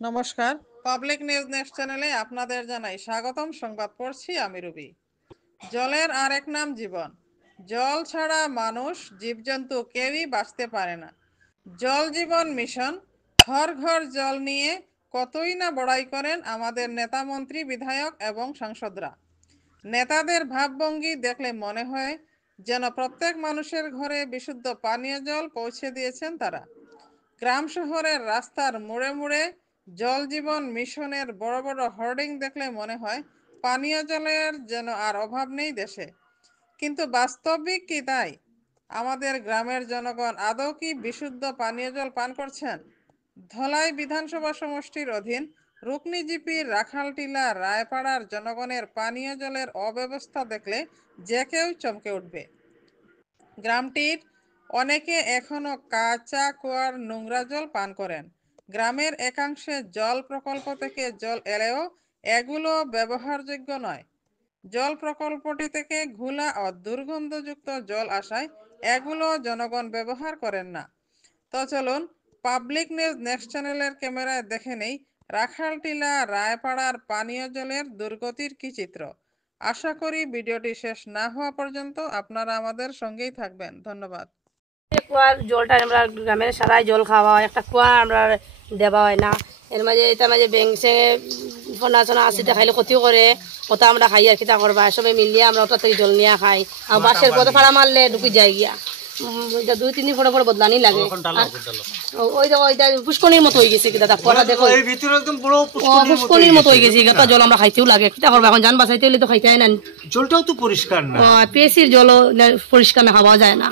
নমস্কার, public news next চ্যানেলে আপনাদের জানাই স্বাগতম। সংবাদ পড়ছি আমি রুবি। জলের আরেক নাম জীবন। জল ছাড়া মানুষ, জীবজন্তু কেউই বাঁচতে পারে না। জল জীবন মিশন, ঘর ঘর জল নিয়ে কতই না বড়াই করেন আমাদের নেতা, মন্ত্রী, বিধায়ক এবং সাংসদরা। নেতাদের ভাবভঙ্গি দেখলে মনে হয় যেন প্রত্যেক মানুষের ঘরে বিশুদ্ধ পানীয় জল পৌঁছে দিয়েছেন তারা। গ্রাম শহরের রাস্তার মোড়ে মোড়ে জল জীবন মিশনের বড় বড় হোর্ডিং দেখলে মনে হয় পানীয় জলের যেন আর অভাব নেই দেশে। কিন্তু বাস্তবিক কি তাই? আমাদের গ্রামের জনগণ আদৌ কি বিশুদ্ধ পানীয় জল পান করছেন? ধলাই বিধানসভা সমষ্টির অধীন রুকনিজিপির রাখালটিলা রায়পাড়ার জনগণের পানীয় জলের অব্যবস্থা দেখলে যে কেউ চমকে উঠবে। গ্রামটির অনেকে এখনো কাঁচা কুয়ার নোংরা জল পান করেন। গ্রামের একাংশে জল প্রকল্প থেকে জল এলেও এগুলো ব্যবহারযোগ্য নয়। জল প্রকল্পটি থেকে ঘোলা ও দুর্গন্ধযুক্ত জল আসায় এগুলো জনগণ ব্যবহার করেন না। তো চলুন পাবলিক নিউজ নেক্সট চ্যানেলের ক্যামেরায় দেখে নেই রাখালটিলা রায়পাড়ার পানীয় জলের দুর্গতির কি চিত্র। আশা করি ভিডিওটি শেষ না হওয়া পর্যন্ত আপনারা আমাদের সঙ্গেই থাকবেন। ধন্যবাদ। কুয়ার জলটা আমরা গ্রামের সারাই জল খাওয়া হয়, একটা কুয়া আমরা দেওয়া হয় না। এর মাঝে এটার মাঝে ব্যাংসে ফোনা সোনা আসিতে খাইলে ক্ষতিও করে, ওটা আমরা খাই আর কিতা করবা, সবাই মিলিয়ে আমরা ওটা থেকে জল নিয়ে খাই। আর বাসের পথে ফাড়া মারলে ঢুকি যায় গিয়া, 2-3 দিন পরে বদলানি লাগে। ওই দেখো ওইটা পুষ্কনির মতো হয়ে গেছে, দাদা পড়া দেখো পুষ্কনির মতো হয়ে গেছে। এটা জল আমরা খাইতেও লাগে, কিতা করবা এখন, জান বাঁচাইতে হলে তো খাইতে হয় না। জলটাও তো পরিষ্কার না, পেয়েছির জল পরিষ্কার না, খাওয়া যায় না,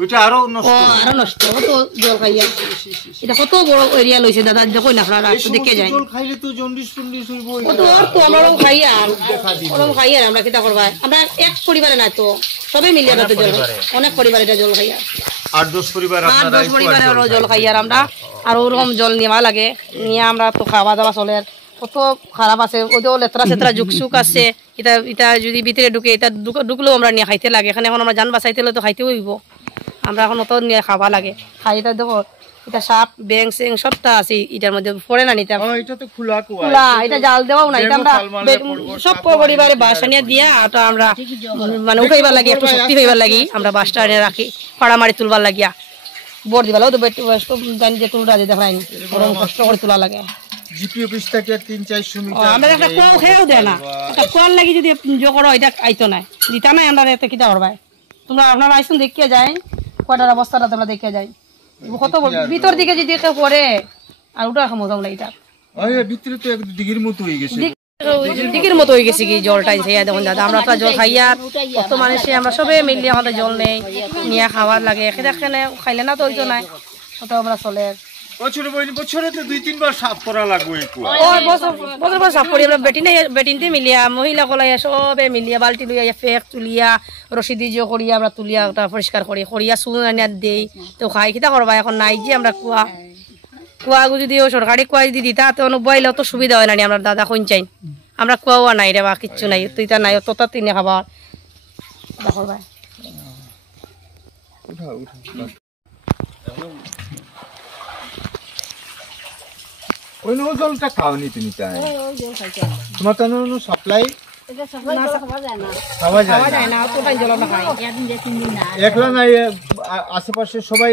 ওইটা আরো নষ্ট। কত জল খাইয়া এটা কত বড় এরিয়া লইছে দাদা, দেখো না আপনারা দেখে যায়। জল খাইলে তো জন্ডিস টন্ডিস হইব। তো আমরাও খাই আর আমরা কিতা করবা, আমরা এক পরিবারে না তো সবাই মিলিয়ে জল খাই, অনেক পরিবার এটা জল খাই, 8-10 পরিবারে জল খাই। আর আমরা আর ওরকম জল নেওয়া লাগে, নিয়ে আমরা তো খাওয়া দাওয়া চলে। কত খারাপ আছে, ওদের লেতরা সেতরা জুকসুক আছে, এটা এটা যদি ভিতরে ঢুকে, এটা ঢুকলেও আমরা নিয়ে খাইতে লাগে। এখানে এখন আমরা জান বাঁচাইতে হলে তো খাইতেও হইব, আমরা এখন অত নিয়ে খাওয়া লাগে। খাই এটা দেখো, এটা সাপ ব্যাং সেং সবটা আছে এটার মধ্যে, পড়ে না এটা তো খোলা এটা জাল দেওয়াও না। এটা আমরা সব পরিবারে বাসা নিয়ে দিয়া ওটা আমরা মানে উঠাইবার লাগি, একটু শক্তি হইবার লাগি আমরা বাসটা এনে রাখি, ফাড়া মারি তুলবার লাগিয়া বর দিবার তো জানি যে তুলরা যে দেখায়নি, ওরকম কষ্ট করে তোলা লাগে। জিপি অফিস থেকে 3-400 মিটার আমরা একটা কোয়াল খেয়েও দেয় না, একটা কোয়াল লাগি যদি করো এটা আইতো না, দিতা নাই আমরা এতে কিতা করবাই। তোমরা আপনারা আইসুন দেখিয়ে যায় কয়টার অবস্থাটা তোমরা দেখে যাই, কত ভিতর দিকে যদি কেউ করে আর ওটা খামো তোমরা এটা ভিতরে তো দিঘির মতো হয়ে গেছে, দিঘির মতো হয়ে গেছে কি জলটাই খাইয়া। দেখুন দাদা আমরা তো জল খাইয়া কত মানুষে আমরা সবে মিলিয়ে আমাদের জল নেই, নিয়ে খাওয়ার লাগে। এখানে খাইলে না তো হইতো নাই, কত আমরা চলে। বছরে তো 2-3 বার সাফ করা লাগবে। বছর সাফ করি আমরা বেটিনতে মিলিয়া, মহিলা কলাইয়া সবে মিলিয়া বালতি লইয়া ফেক তুলিয়া রশি দিয়ে করিয়া আমরা তুলিয়া ওটা পরিষ্কার করি, করিয়া চুন আনিয়া দেই তো খাই। কিতা করবা এখন নাই যে আমরা কুয়া যদি সরকারি কুয়া যদি দিতা তো বইলেও তো সুবিধা হয় না। আমরা দাদা কোন চাই, আমরা কুয়াও নাই রে বা কিচ্ছু নাই, তুইটা নাই তো তিনে খাবার করবা। ওই জলটা খাওনি তুমি, তাই তোমার তো সাপ্লাই একলা নাই, আশেপাশে সবাই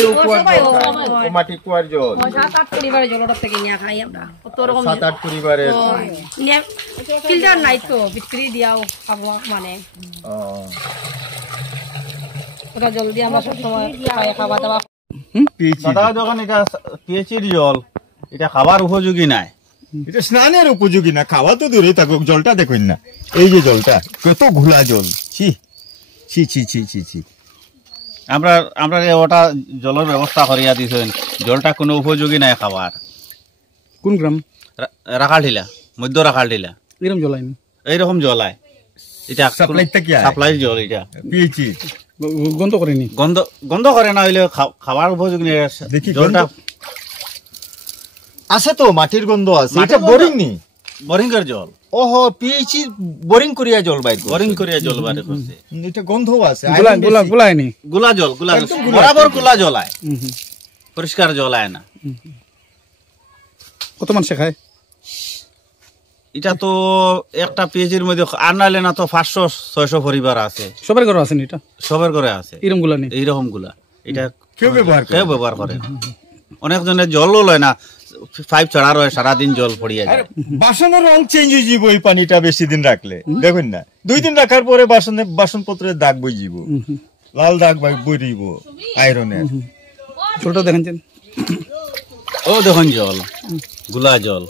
মাটি কুয়ার জল 7-8 পরিবারের জল থেকে নিয়ে খাই আমরা, 7-8 পরিবারের ফিল্টার নাই তো বিক্রি দিয়াও খাবো, মানে ওটা জল দিয়ে আমরা সবসময় খাওয়া দাওয়া। দাদা যখন এটা পিএইচির জল, এটা খাবার উপযোগী নাই, এটা স্নানের উপযোগী না, খাওয়া তো দূরে থাকুক। জলটা দেখুন না, এই যে জলটা কত ঘোলা জল, ছি ছি ছি ছি ছি ছি। আমরা ওটা জলের ব্যবস্থা করিয়া দিছেন, জলটা কোনো উপযোগী নাই খাবার। কোন গ্রাম? রাখালটিলা, মধ্য রাখালটিলা। এরকম জলাই এইরকম জলায়, এটা সাপ্লাই জল, এটা পিএইচি গন্ধ করেনি, গন্ধ করে না, হইলে খাবার উপযোগী নেই। দেখি জলটা আছে তো, মাটির গন্ধ আছে। এটা বোরিং নি, বোরিং এর জল। ওহো, পিএইচি বোরিং করিয়া জল বাইর, বোরিং করিয়া জল বাইর করছে। এটা গন্ধও আছে, গুলায়নি, গুলা জল বরাবর গুলা জল আয়, পরিষ্কার জল আয় না। কত মানুষে খায়? এটা তো একটা পিএইচির মধ্যে আর নাইলে না তো 500-600 পরিবার আছে, সবার ঘরে আছেন এটা সবার করে আছে এরকম গুলা নেই। এইরকম গুলা। এটা কেউ ব্যবহার করে? কেউ ব্যবহার করে, অনেকজনের জলও লয় না, 5 চড়া রয়, সারাদিন জল পড়িয়া যায়। বাসনের রং চেঞ্জ হয়ে যাব এই পানিটা বেশি দিন রাখলে, দেখুন না 2 দিন রাখার পরে বাসনপত্রের দাগ বই যাব, লাল দাগ বই রইব আয়রনের। জলটা দেখেন ও দেখুন জল, গুলা জল।